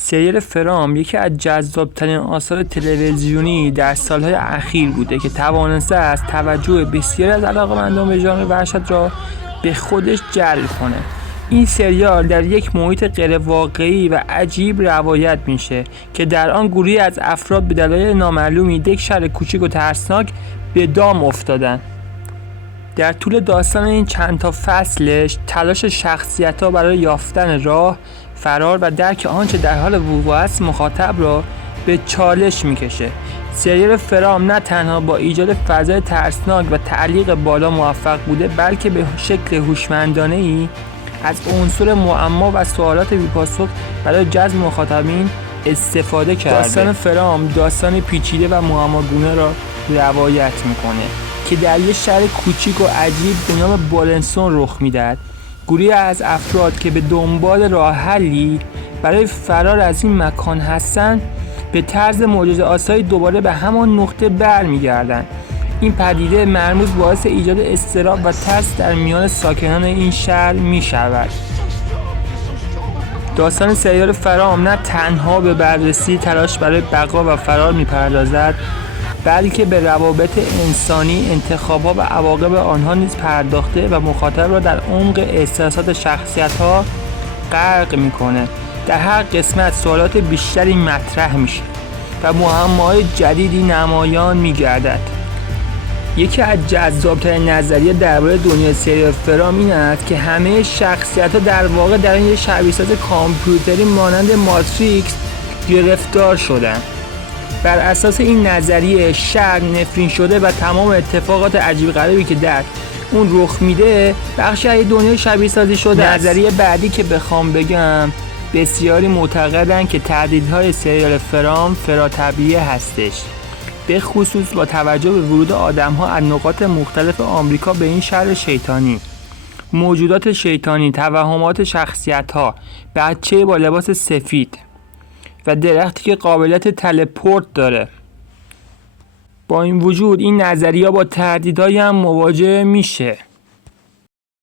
سریال فرام یکی از جذاب‌ترین آثار تلویزیونی در سالهای اخیر بوده که توانسته است توجه بسیاری از علاقه‌مندان به ژانر وحشت را به خودش جلب کنه. این سریال در یک محیط غیر واقعی و عجیب روایت میشه که در آن گروهی از افراد به دلایل نامعلومی یک شهر کوچک و ترسناک به دام افتادن. در طول داستان این چند تا فصلش تلاش شخصیت‌ها برای یافتن راه، فرار و درک آنچه در حال وقوع است مخاطب را به چالش میکشه. سریال فرام نه تنها با ایجاد فضای ترسناک و تعلیق بالا موفق بوده، بلکه به شکل هوشمندانه‌ای از عنصر معما و سوالات بی‌پاسخ برای جذب مخاطبین استفاده کرده. داستان فرام داستان پیچیده و معماگونه را روایت میکنه که در یک شهر کوچیک و عجیب به نام بالنسون رخ میدهد. گروهی از افراد که به دنبال راه حلی برای فرار از این مکان هستند به طرز معجزه‌آسایی دوباره به همان نقطه برمیگردند. این پدیده مرموز باعث ایجاد اضطراب و ترس در میان ساکنان این شهر می شود. داستان سریال فرام نه تنها به بررسی تلاش برای بقا و فرار می پردازد، بلکه به روابط انسانی، انتخاب‌ها و عواقب آنها نیز پرداخته و مخاطب را در عمق احساسات شخصیت‌ها غرق می‌کنه. در هر قسمت سوالات بیشتری مطرح میشه و معماهای جدیدی نمایان می‌گردد. یکی از جذاب‌ترین نظریه درباره دنیای سریال فرام این است که همه شخصیت‌ها در واقع در این شبیه‌ساز کامپیوتری مانند ماتریکس گرفتار شدند. بر اساس این نظریه شهر نفرین شده و تمام اتفاقات عجیب غریبی که در اون رخ میده بخشی از دنیای شبیه سازی شده. نظریه بعدی که بخوام بگم، بسیاری معتقدن که تهدیدهای سریال فرام فراطبیعی هستش، به خصوص با توجه به ورود آدم‌ها از نقاط مختلف آمریکا به این شهر شیطانی. موجودات شیطانی، توهمات شخصیت‌ها، بچه با لباس سفید و درختی که قابلیت تلپورت داره. با این وجود این نظریه با تهدیدهایی هم مواجه میشه.